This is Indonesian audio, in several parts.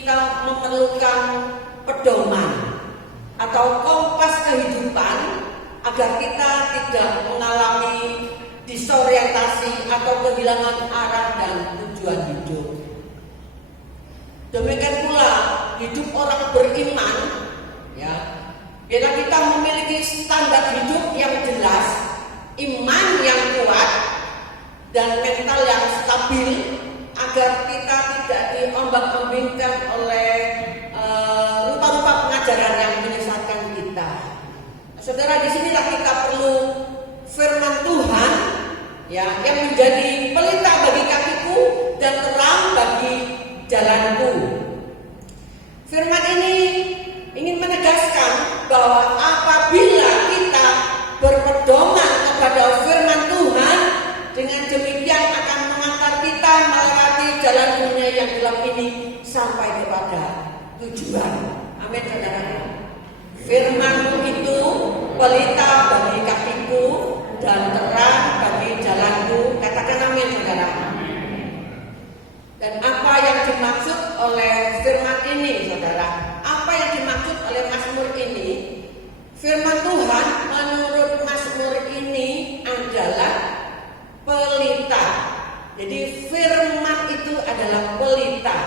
kita memerlukan pedoman atau kompas kehidupan agar kita tidak mengalami disorientasi atau kehilangan arah dan tujuan hidup. Demikian pula hidup orang beriman, ya, bila kita memiliki standar hidup yang jelas, iman yang kuat, dan mental yang stabil, agar kita tidak diombang-ambingkan oleh rupa-rupa pengajaran yang menyesatkan kita. Saudara, disinilah kita perlu firman Tuhan, ya, yang menjadi pelita bagi kakiku dan terang bagi jalanku. Firman ini ingin menegaskan bahwa apabila kita berpedoman kepada firman Tuhan, dengan demikian akan mengantar kita melewati jalan dunia yang gelap ini sampai kepada tujuan. Amin, saudara. Firman-Mu itu pelita bagi kakiku dan terang bagi jalanku. Katakan amin, saudara. Dan apa yang dimaksud oleh firman ini, saudara? Apa yang dimaksud oleh Mazmur ini? Firman Tuhan menurut Mazmur ini adalah pelita. Jadi firman itu adalah pelita.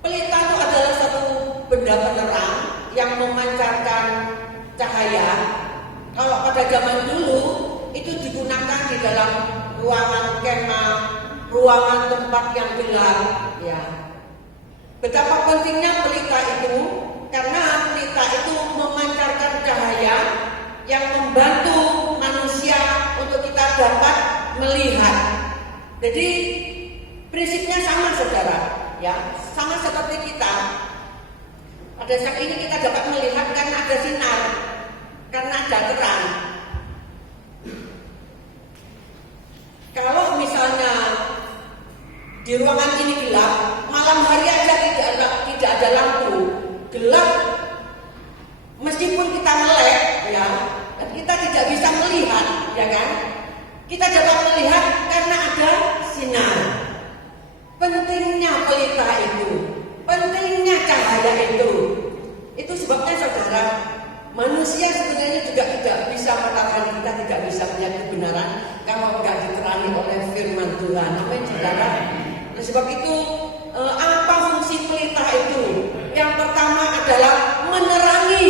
Pelita itu adalah satu benda penerang yang memancarkan cahaya. Kalau pada zaman dulu itu digunakan di dalam ruangan kemah, ruangan tempat yang gelap, ya. Betapa pentingnya pelita itu, karena pelita itu memancarkan cahaya yang membantu manusia untuk kita dapat melihat. Jadi prinsipnya sama, saudara, ya, sama seperti kita. Pada saat ini kita dapat melihat karena ada sinar, karena ada terang. Kalau misalnya di ruangan ini gelap, malam hari aja tidak ada lampu, gelap, meskipun kita melek, ya, dan kita tidak bisa melihat, ya kan? Kita dapat melihat karena ada sinar. Pentingnya pelita itu, pentingnya cahaya itu. Itu sebabnya, saudara, manusia sebenarnya juga tidak bisa mengatakan kita tidak bisa melihat kebenaran kalau tidak diterangi oleh firman Tuhan. Amin, saudara. Oleh sebab itu, apa fungsi pelita itu? Yang pertama adalah menerangi.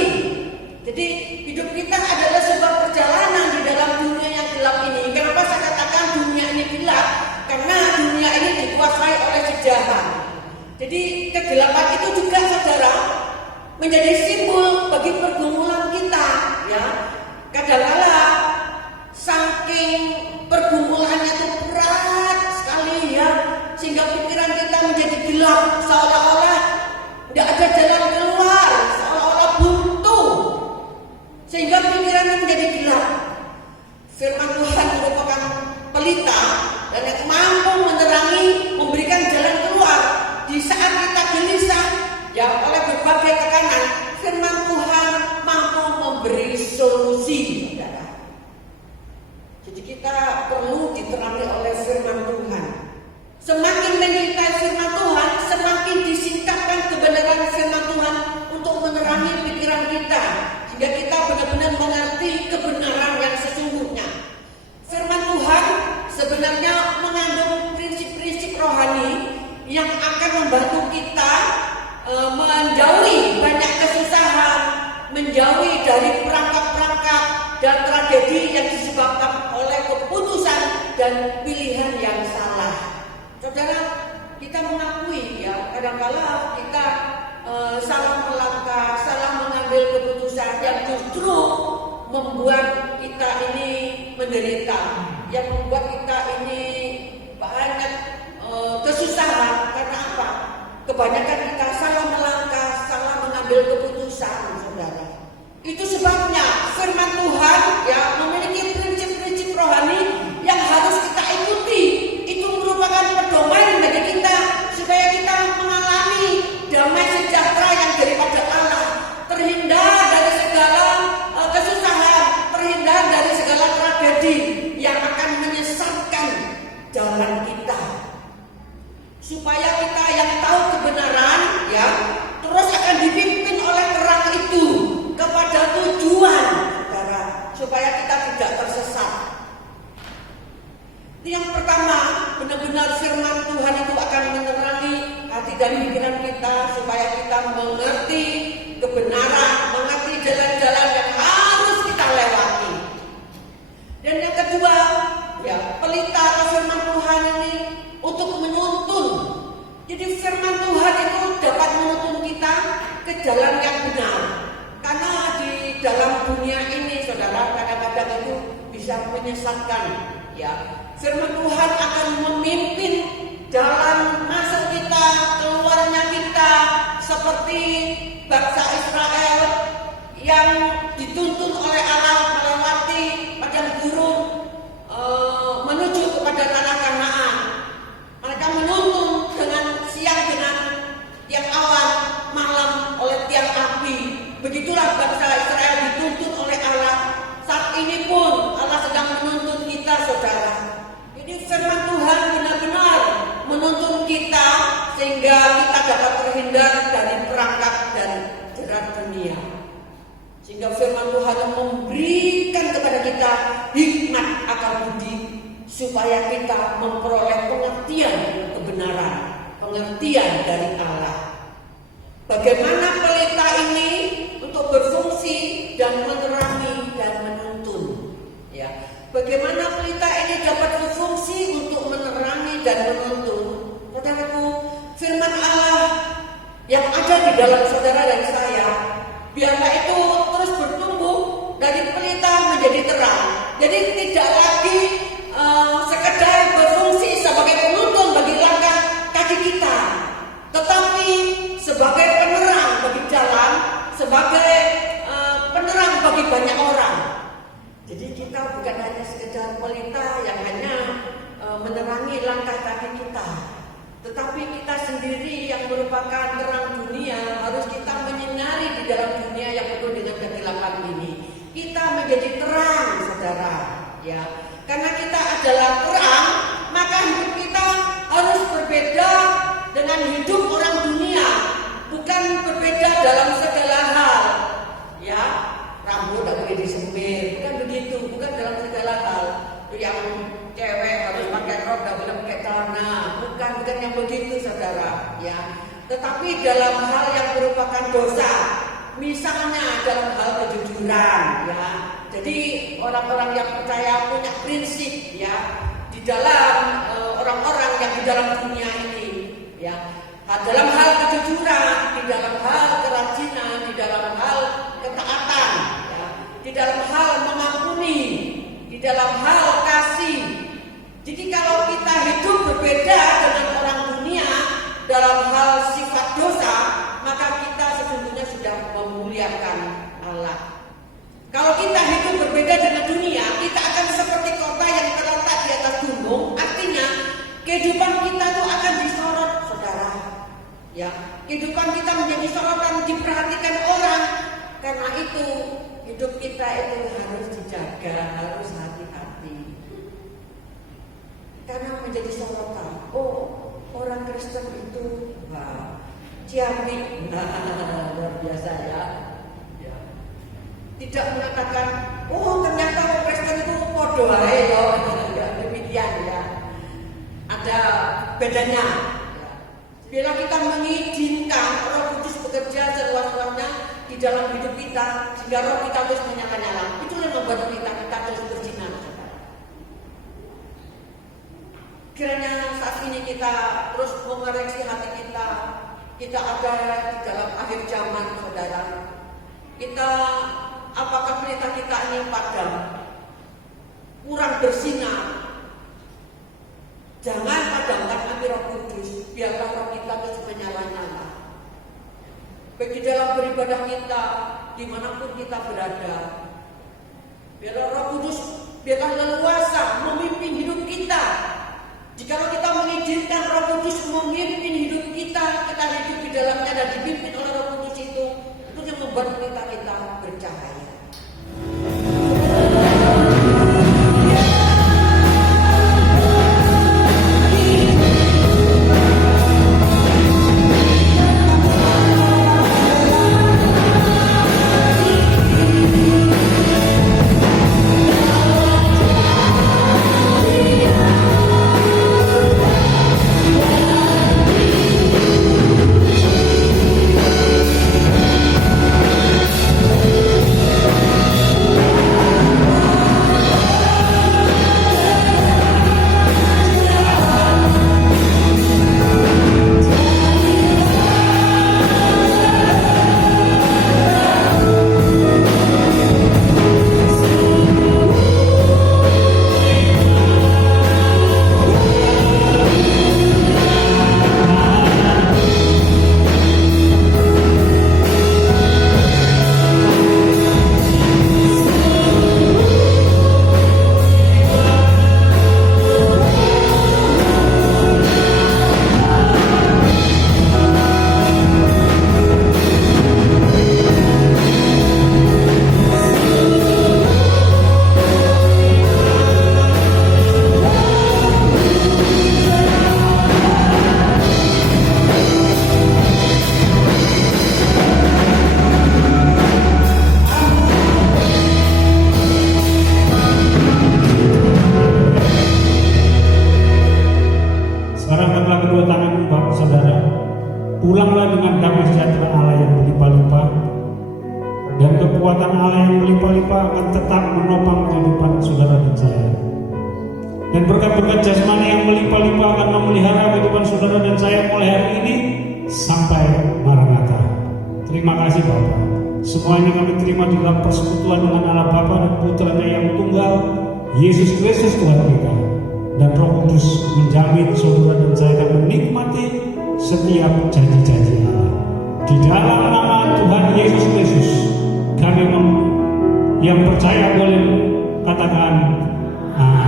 Jadi hidup kita adalah sebuah perjalanan di dalam dunia yang gelap ini. Kenapa saya katakan dunia ini gelap? Karena dunia ini dikuasai oleh kejahatan. Jadi kegelapan itu juga, saudara, menjadi simbol bagi pergumulan kita, ya. Kadang-kala saking pergumulannya itu berat sekali, ya, sehingga pikiran kita menjadi gelap, seolah-olah tidak ada jalan keluar, seolah-olah buntu, sehingga pikiran menjadi gelap. Firman Tuhan merupakan pelita dan yang mampu menerangi, memberikan jalan keluar di saat kita gelisah, ya, oleh berbagai tekanan. Firman Tuhan mampu memberi solusi, saudara. Jadi kita perlu diterangi oleh firman Tuhan. Semakin mencintai firman Tuhan, semakin disingkapkan kebenaran firman Tuhan untuk menerangi pikiran kita, sehingga kita benar-benar mengerti kebenaran yang sesungguhnya. Firman Tuhan sebenarnya mengandung prinsip-prinsip rohani yang akan membantu kita menjauhi banyak kesusahan, menjauhi dari perangkap-perangkap dan tragedi yang disebabkan oleh keputusan dan pilihan yang salah. Saudara, kita mengakui, ya, kadang-kala kita salah melangkah, salah mengambil keputusan yang justru membuat kita ini menderita, yang membuat kita ini banyak kesusahan. Karena apa? Kebanyakan kita salah melangkah, salah mengambil keputusan, saudara. Itu sebabnya firman Tuhan, ya, memiliki prinsip-prinsip rohani yang harus kita ikuti. Itu merupakan pedoman bagi kita supaya kita mengalami damai sejahtera yang daripada Allah, terhindar dari segala kesusahan, terhindar dari segala tragedi yang akan menyesatkan jalan kita. Supaya kita yang tahu kebenaran, ya, mengerti kebenaran, mengerti jalan-jalan yang harus kita lewati. Dan yang kedua, ya, pelita atau firman Tuhan ini untuk menuntun. Jadi firman Tuhan itu dapat menuntun kita ke jalan yang benar. Karena di dalam dunia ini, saudara, kadang-kadang itu bisa menyesatkan. Ya, firman Tuhan akan memimpin jalan masuk kita, keluarnya kita, seperti bangsa Israel yang dituntun oleh Allah melewati padang gurun menuju kepada tanah Kanaan. Mereka menuntun dengan siang dengan tiang awan, malam oleh tiang api. Begitulah bangsa Israel dituntun oleh Allah. Saat ini pun Allah sedang menuntun kita, saudara. Jadi firman Tuhan benar-benar menuntun kita sehingga kita dapat terhindar dari perangkap dan jerat dunia. Sehingga firman Tuhan memberikan kepada kita hikmat akal budi supaya kita memperoleh pengertian kebenaran, pengertian dari Allah. Bagaimana pelita ini untuk berfungsi dan menerangi dan menuntun. Ya, bagaimana pelita ini dapat berfungsi untuk menerangi dan menuntun? Saudaraku, firman Allah yang ada di dalam saudara dan saya, biarlah itu terus bertumbuh dari pelita menjadi terang. Jadi tidak lagi sekedar berfungsi sebagai penuntun bagi langkah kaki kita, tetapi sebagai penerang bagi jalan, sebagai penerang bagi banyak orang. Jadi kita bukan hanya sekedar pelita yang hanya menerangi langkah kaki kita, tetapi kita sendiri yang merupakan terang dunia harus kita menyinari di dalam dunia yang penuh dengan kegelapan ini. Kita menjadi terang, saudara, ya. Karena kita adalah terang, maka hidup kita harus berbeda dengan hidup orang dunia, bukan berbeda dalam segala hal, ya. Rambut tak boleh disembir, bukan begitu, bukan dalam segala hal. Yang cewek harus pakai rok, tak boleh pakai celana, bukan yang begitu, saudara, ya. Tetapi dalam hal yang merupakan dosa, misalnya dalam hal kejujuran, ya. Jadi orang-orang yang percaya punya prinsip, ya, di dalam orang-orang yang di dalam dunia ini, ya. Dalam hal kejujuran, di dalam hal kerajinan, di dalam hal ketaatan, ya, di dalam hal mengampuni, di dalam hal kasih. Jadi kalau kita hidup berbeda dengan orang dunia dalam hal sifat dosa, maka kita sesungguhnya sudah memuliakan Allah. Kalau kita hidup berbeda dengan dunia, kita akan seperti kota yang terletak di atas gunung. Artinya kehidupan kita itu akan disorot, saudara. Ya, kehidupan kita menjadi sorotan, diperhatikan orang. Karena itu hidup kita itu harus dijaga, harus hati-hati. Karena menjadi sorotan. Oh, orang Kristen itu, wah, ciamik, luar biasa, ya. Tidak mengatakan, oh ternyata orang Kristen itu podo ae ya, demikian, ya. Ada bedanya. Bila kita mengizinkan Roh Kudus bekerja seluas-luasnya di dalam hidup kita, sehingga roh kita terus menyala-nyala, itu yang membuat kita terus bersinar. Kiranya saat ini kita terus mengoreksi hati kita. Kita ada di dalam akhir zaman, saudara. Kita, apakah pelita kita ini padam, kurang bersinar? Jangan padamkan api Roh Kudus, biarlah roh kita terus menyala-nyala. Baik di dalam beribadah kita, dimanapun kita berada, biarlah Roh Kudus, biarlah leluasa memimpin hidup kita. Jikalau kita mengizinkan Roh Kudus memimpin hidup kita, kita hidup di dalamnya dan dipimpin oleh Roh Kudus itu yang membuat kita bercahaya. bergembiralah dengan damai sejahtera Allah yang berlimpah-limpah, dan kekuatan Allah yang berlimpah-limpah akan tetap menopang kehidupan saudara dan saya. Dan berkat-berkat jasmani yang berlimpah-limpah akan memelihara kehidupan saudara dan saya mulai hari ini sampai Maranatha. Terima kasih Bapa. Semua ini kami terima di dalam persekutuan dengan Allah Bapa dan Putranya yang tunggal, Yesus Kristus Tuhan kita. Dan Roh Kudus menjamin saudara dan saya akan menikmati setiap janji-janji Allah. Di dalam nama Tuhan Yesus Kristus, kami yang percaya boleh katakan amin.